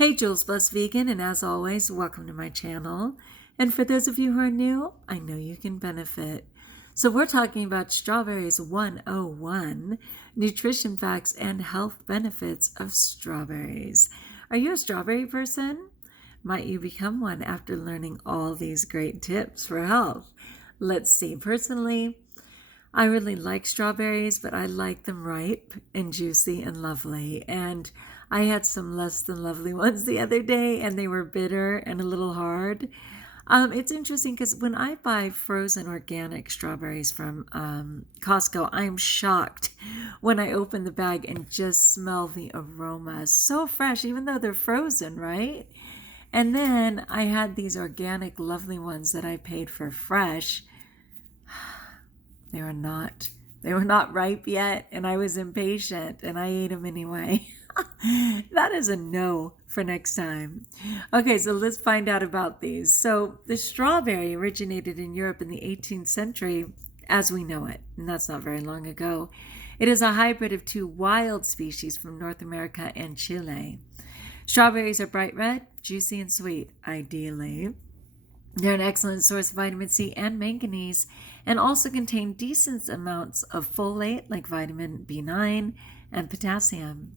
Hey, Jules Blessed Vegan, and as always, welcome to my channel. And for those of you who are new, I know you can benefit. So we're talking about Strawberries 101, nutrition facts and health benefits of strawberries. Are you a strawberry person? Might you become one after learning all these great tips for health? Let's see. Personally, I really like strawberries, but I like them ripe and juicy and lovely. And I had some less than lovely ones the other day, and they were bitter and a little hard. It's interesting because when I buy frozen organic strawberries from Costco, I'm shocked when I open the bag and just smell the aroma. So fresh, even though they're frozen, right? And then I had these organic, lovely ones that I paid for fresh. They were not ripe yet, and I was impatient, and I ate them anyway. That is a no for next time. Okay, so let's find out about these. So the strawberry originated in Europe in the 18th century as we know it, and that's not very long ago. It is a hybrid of two wild species from North America and Chile. Strawberries are bright red, juicy, and sweet, ideally. They're an excellent source of vitamin C and manganese, and also contain decent amounts of folate like vitamin B9 and potassium.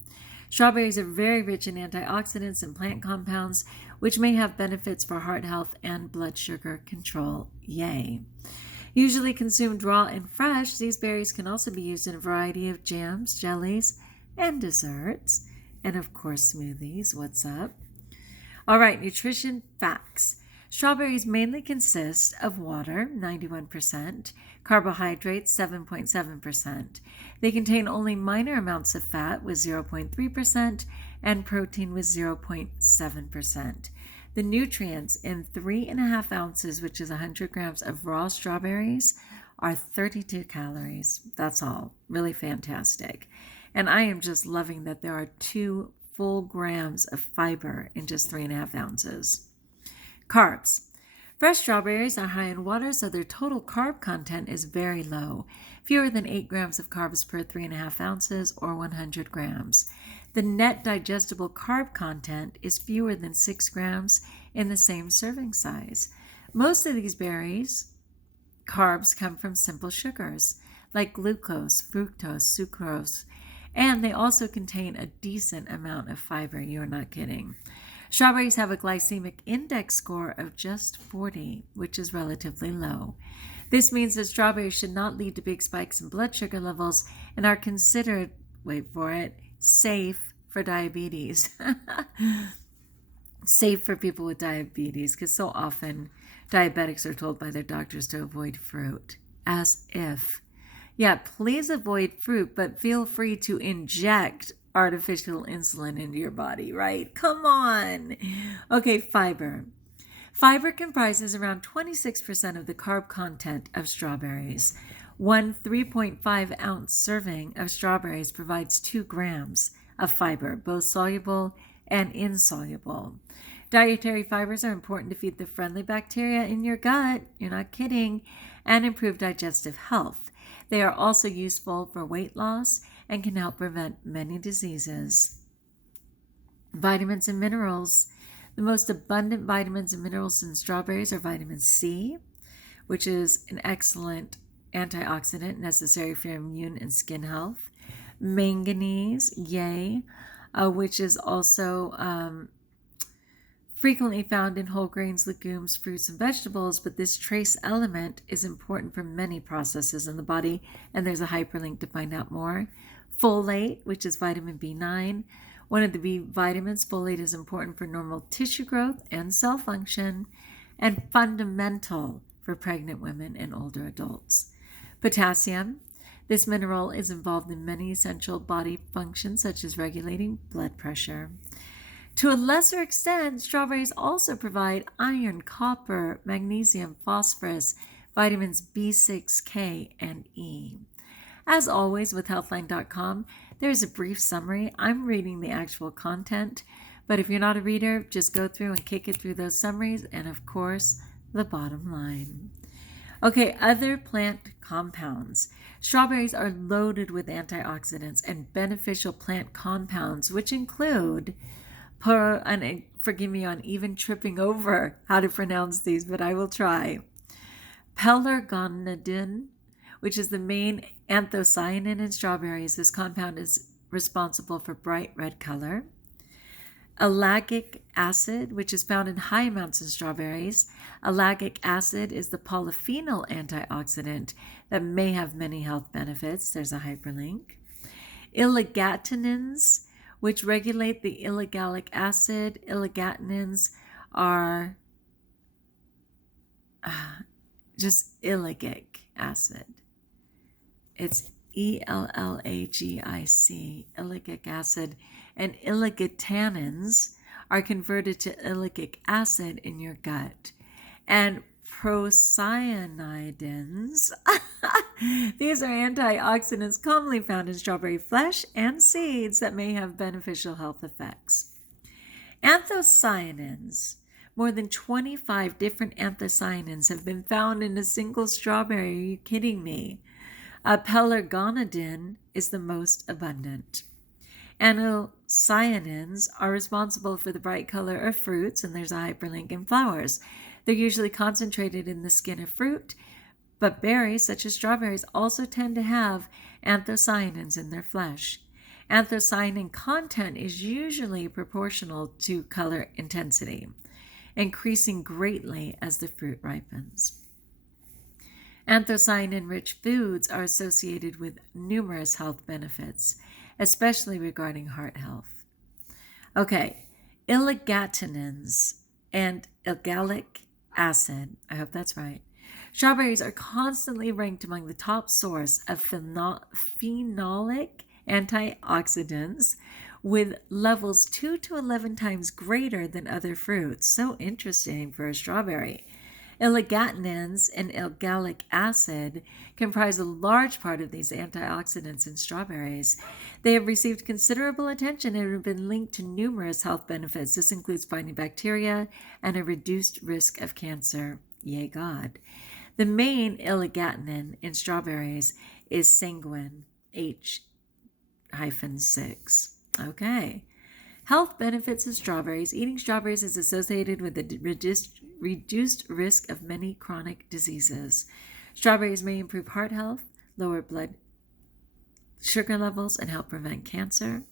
Strawberries are very rich in antioxidants and plant compounds, which may have benefits for heart health and blood sugar control. Yay! Usually consumed raw and fresh, these berries can also be used in a variety of jams, jellies, and desserts. And of course, smoothies. What's up? All right, nutrition facts. Strawberries mainly consist of water, 91%, carbohydrates, 7.7%. They contain only minor amounts of fat with 0.3% and protein with 0.7%. The nutrients in 3.5 ounces, which is 100 grams of raw strawberries, are 32 calories. That's all. Really fantastic. And I am just loving that there are 2 full grams of fiber in just 3.5 ounces. Carbs. Fresh strawberries are high in water, so their total carb content is very low, fewer than 8 grams of carbs per 3.5 ounces or 100 grams. The net digestible carb content is fewer than 6 grams in the same serving size. Most of these berries, carbs come from simple sugars like glucose, fructose, sucrose, and they also contain a decent amount of fiber. You're not kidding. Strawberries have a glycemic index score of just 40, which is relatively low. This means that strawberries should not lead to big spikes in blood sugar levels and are considered, wait for it, safe for diabetes. Safe for people with diabetes, because so often diabetics are told by their doctors to avoid fruit. As if. Yeah, please avoid fruit, but feel free to inject artificial insulin into your body, right? Come on. Okay, fiber. Fiber comprises around 26% of the carb content of strawberries. One 3.5 ounce serving of strawberries provides 2 grams of fiber, both soluble and insoluble. Dietary fibers are important to feed the friendly bacteria in your gut, you're not kidding, and improve digestive health. They are also useful for weight loss and can help prevent many diseases. Vitamins and minerals. The most abundant vitamins and minerals in strawberries are vitamin C, which is an excellent antioxidant necessary for immune and skin health. Manganese, yay, which is also frequently found in whole grains, legumes, fruits, and vegetables, but this trace element is important for many processes in the body, and there's a hyperlink to find out more. Folate, which is vitamin B9. One of the B vitamins, folate is important for normal tissue growth and cell function, and fundamental for pregnant women and older adults. Potassium. This mineral is involved in many essential body functions, such as regulating blood pressure. To a lesser extent, strawberries also provide iron, copper, magnesium, phosphorus, vitamins B6, K, and E. As always with Healthline.com, there's a brief summary. I'm reading the actual content, but if you're not a reader, just go through and kick it through those summaries, and of course, the bottom line. Okay, other plant compounds. Strawberries are loaded with antioxidants and beneficial plant compounds, which include and forgive me on even tripping over how to pronounce these, but I will try. Pelargonidin, which is the main anthocyanin in strawberries. This compound is responsible for bright red color. Ellagic acid, which is found in high amounts in strawberries. Ellagic acid is the polyphenol antioxidant that may have many health benefits. There's a hyperlink. Iligatinins, which regulate the ellagic acid. Iligatinins are just ellagic acid. It's ellagic, ellagic acid. And iligatannins are converted to ellagic acid in your gut. And procyanidins, these are antioxidants commonly found in strawberry flesh and seeds that may have beneficial health effects. Anthocyanins, more than 25 different anthocyanins have been found in a single strawberry. Are you kidding me? Pelargonidin is the most abundant. Anthocyanins are responsible for the bright color of fruits, and there's a hyperlink in flowers. They're usually concentrated in the skin of fruit, but berries, such as strawberries, also tend to have anthocyanins in their flesh. Anthocyanin content is usually proportional to color intensity, increasing greatly as the fruit ripens. Anthocyanin-rich foods are associated with numerous health benefits, especially regarding heart health. Okay, iligatinins and ellagic acid, I hope that's right. Strawberries are constantly ranked among the top source of phenolic antioxidants with levels 2 to 11 times greater than other fruits. So interesting for a strawberry. Iligatinins and ellagic acid comprise a large part of these antioxidants in strawberries. They have received considerable attention and have been linked to numerous health benefits. This includes fighting bacteria and a reduced risk of cancer. Yay, God. The main iligatinin in strawberries is sanguine, H-6. Okay. Health benefits of strawberries. Eating strawberries is associated with a reduced risk of many chronic diseases. Strawberries may improve heart health, lower blood sugar levels, and help prevent cancer.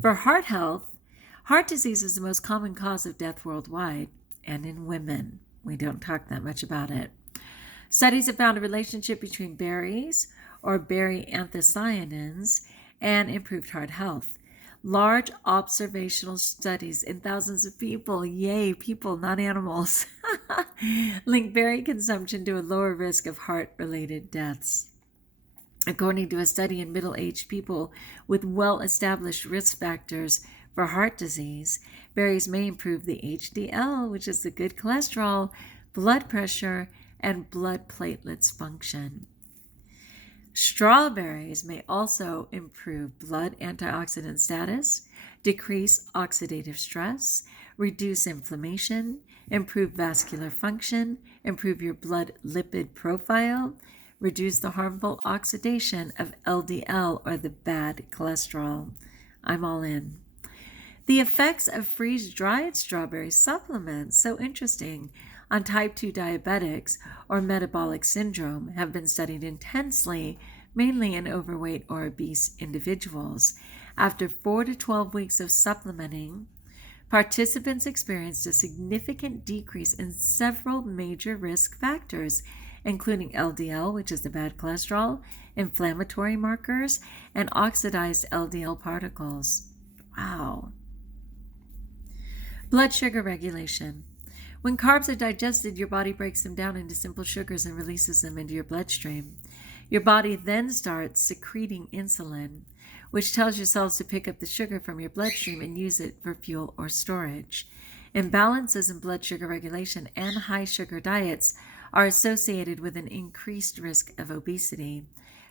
For heart health, heart disease is the most common cause of death worldwide, and in women. We don't talk that much about it. Studies have found a relationship between berries, or berry anthocyanins, and improved heart health. Large observational studies in thousands of people, yay, people, not animals, link berry consumption to a lower risk of heart-related deaths. According to a study in middle-aged people with well-established risk factors for heart disease, berries may improve the HDL, which is the good cholesterol, blood pressure, and blood platelets function. Strawberries may also improve blood antioxidant status, decrease oxidative stress, reduce inflammation, improve vascular function, improve your blood lipid profile, reduce the harmful oxidation of LDL or the bad cholesterol. I'm all in. The effects of freeze-dried strawberry supplements, so interesting, on type 2 diabetics or metabolic syndrome have been studied intensely, mainly in overweight or obese individuals. After 4 to 12 weeks of supplementing, participants experienced a significant decrease in several major risk factors, including LDL, which is the bad cholesterol, inflammatory markers, and oxidized LDL particles. Wow. Blood sugar regulation. When carbs are digested, your body breaks them down into simple sugars and releases them into your bloodstream. Your body then starts secreting insulin, which tells your cells to pick up the sugar from your bloodstream and use it for fuel or storage. Imbalances in blood sugar regulation and high sugar diets are associated with an increased risk of obesity,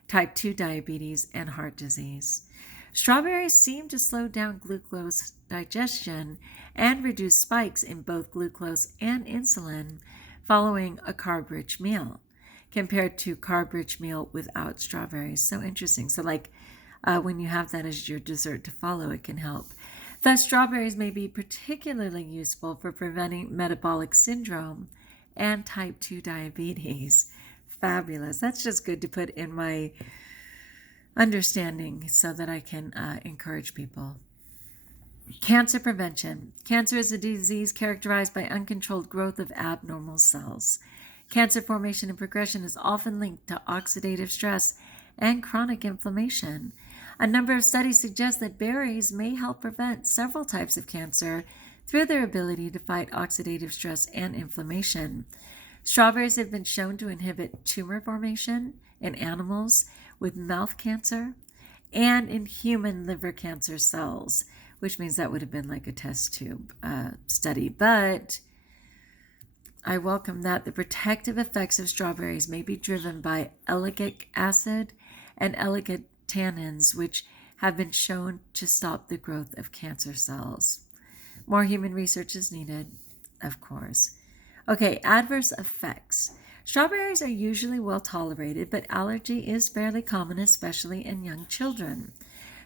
type 2 diabetes, and heart disease. Strawberries seem to slow down glucose digestion and reduce spikes in both glucose and insulin following a carb-rich meal compared to carb-rich meal without strawberries. So interesting. So when you have that as your dessert to follow, it can help. Thus, strawberries may be particularly useful for preventing metabolic syndrome and type 2 diabetes. Fabulous. That's just good to put in my understanding so that I can encourage people. Cancer prevention. Cancer is a disease characterized by uncontrolled growth of abnormal cells. Cancer formation and progression is often linked to oxidative stress and chronic inflammation. A number of studies suggest that berries may help prevent several types of cancer through their ability to fight oxidative stress and inflammation. Strawberries have been shown to inhibit tumor formation in animals with mouth cancer and in human liver cancer cells, which means that would have been like a test tube study. But I welcome that. The protective effects of strawberries may be driven by ellagic acid and ellagic tannins, which have been shown to stop the growth of cancer cells. More human research is needed, of course. Okay, adverse effects. Strawberries are usually well tolerated, but allergy is fairly common, especially in young children.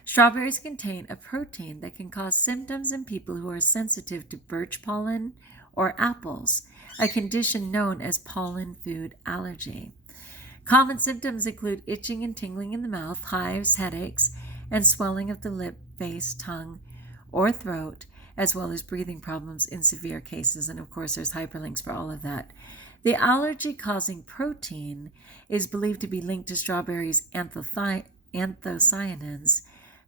Strawberries contain a protein that can cause symptoms in people who are sensitive to birch pollen or apples, a condition known as pollen food allergy. Common symptoms include itching and tingling in the mouth, hives, headaches, and swelling of the lip, face, tongue, or throat, as well as breathing problems in severe cases. And of course, there's hyperlinks for all of that. The allergy-causing protein is believed to be linked to strawberries' anthocyanins.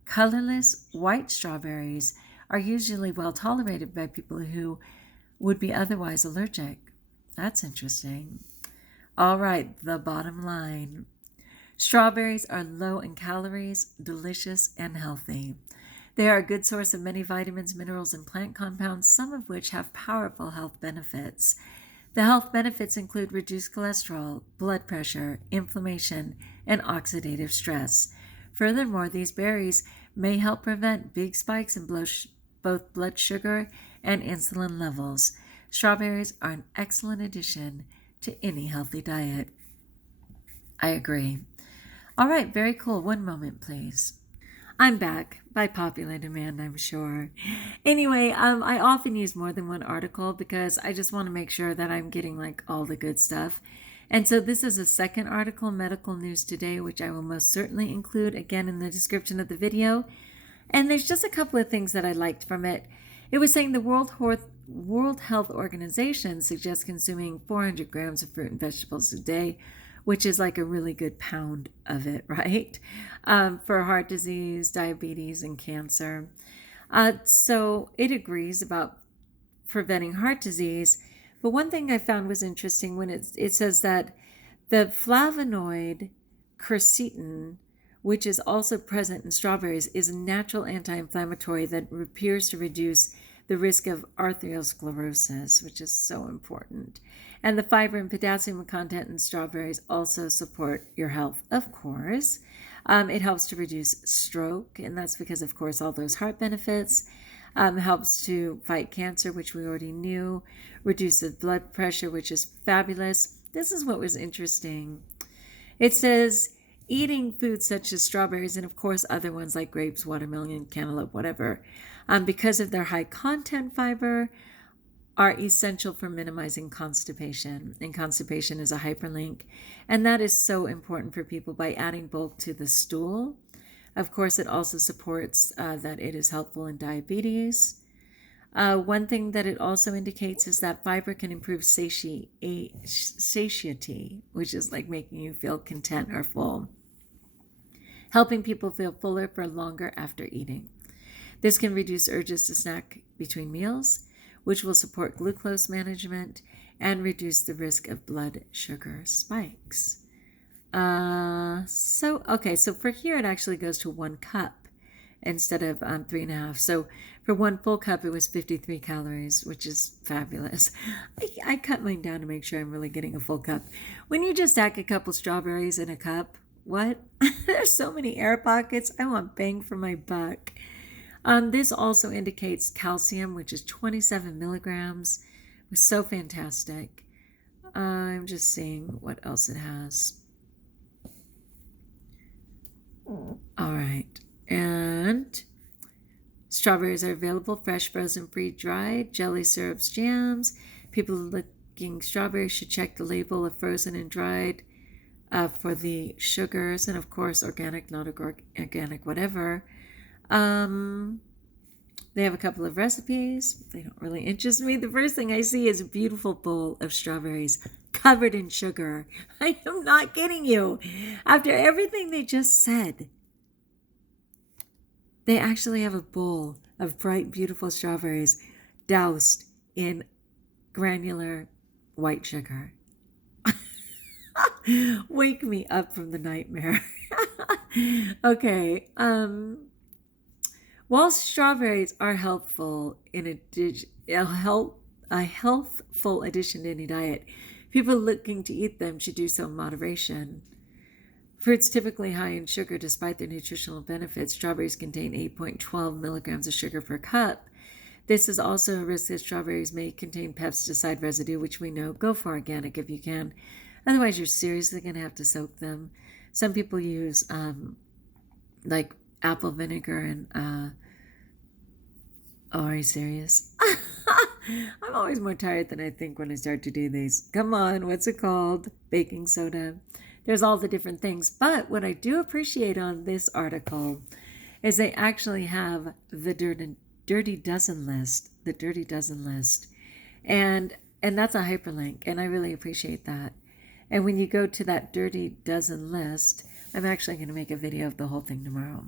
Colorless white strawberries are usually well tolerated by people who would be otherwise allergic. That's interesting. All right, the bottom line. Strawberries are low in calories, delicious, and healthy. They are a good source of many vitamins, minerals, and plant compounds, some of which have powerful health benefits. The health benefits include reduced cholesterol, blood pressure, inflammation, and oxidative stress. Furthermore, these berries may help prevent big spikes in both blood sugar and insulin levels. Strawberries are an excellent addition to any healthy diet. I agree. All right, very cool. One moment, please. I'm back by popular demand, I'm sure. Anyway, I often use more than one article because I just want to make sure that I'm getting like all the good stuff. And so this is a second article, Medical News Today, which I will most certainly include again in the description of the video. And there's just a couple of things that I liked from it. It was saying the World Health Organization suggests consuming 400 grams of fruit and vegetables a day, which is like a really good pound of it, right? For heart disease, diabetes, and cancer. So it agrees about preventing heart disease. But one thing I found was interesting when it says that the flavonoid quercetin, which is also present in strawberries, is a natural anti-inflammatory that appears to reduce the risk of arteriosclerosis, which is so important. And the fiber and potassium content in strawberries also support your health, of course. It helps to reduce stroke, and that's because, of course, all those heart benefits. Helps to fight cancer, which we already knew. Reduces blood pressure, which is fabulous. This is what was interesting. It says eating foods such as strawberries and, of course, other ones like grapes, watermelon, cantaloupe, whatever, because of their high content fiber, are essential for minimizing constipation. And constipation is a hyperlink. And that is so important for people by adding bulk to the stool. Of course, it also supports that it is helpful in diabetes. One thing that it also indicates is that fiber can improve satiety, which is like making you feel content or full, helping people feel fuller for longer after eating. This can reduce urges to snack between meals, which will support glucose management and reduce the risk of blood sugar spikes. So for here, it actually goes to 1 cup instead of 3.5. So for 1 full cup, it was 53 calories, which is fabulous. I cut mine down to make sure I'm really getting a full cup. When you just stack a couple strawberries in a cup, what? There's so many air pockets. I want bang for my buck. This also indicates calcium, which is 27 milligrams. It was so fantastic. I'm just seeing what else it has. All right. And Strawberries are available fresh, frozen, freeze-dried, jelly, syrups, jams. People looking strawberries should check the label of frozen and dried for the sugars, and of course organic, not organic, whatever. They have a couple of recipes. They don't really interest me. The first thing I see is a beautiful bowl of strawberries covered in sugar. I am not kidding you. After everything they just said, they actually have a bowl of bright, beautiful strawberries doused in granular white sugar. Wake me up from the nightmare. Okay. While strawberries are helpful a healthful addition to any diet, people looking to eat them should do so in moderation. Fruits typically high in sugar despite their nutritional benefits. Strawberries contain 8.12 milligrams of sugar per cup. This is also a risk that strawberries may contain pesticide residue, which we know. Go for organic if you can. Otherwise, you're seriously going to have to soak them. Some people use like apple vinegar and oh, are you serious? I'm always more tired than I think when I start to do these. Come on, what's it called? Baking soda. There's all the different things. But what I do appreciate on this article is they actually have the dirty dozen list. The dirty dozen list. And that's a hyperlink, and I really appreciate that. And when you go to that dirty dozen list, I'm actually going to make a video of the whole thing tomorrow.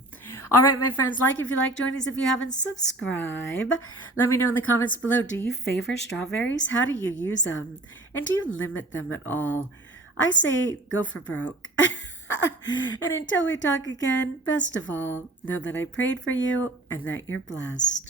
All right, my friends, like if you like, join us if you haven't, subscribe. Let me know in the comments below, do you favor strawberries? How do you use them? And do you limit them at all? I say go for broke. And until we talk again, best of all, know that I prayed for you and that you're blessed.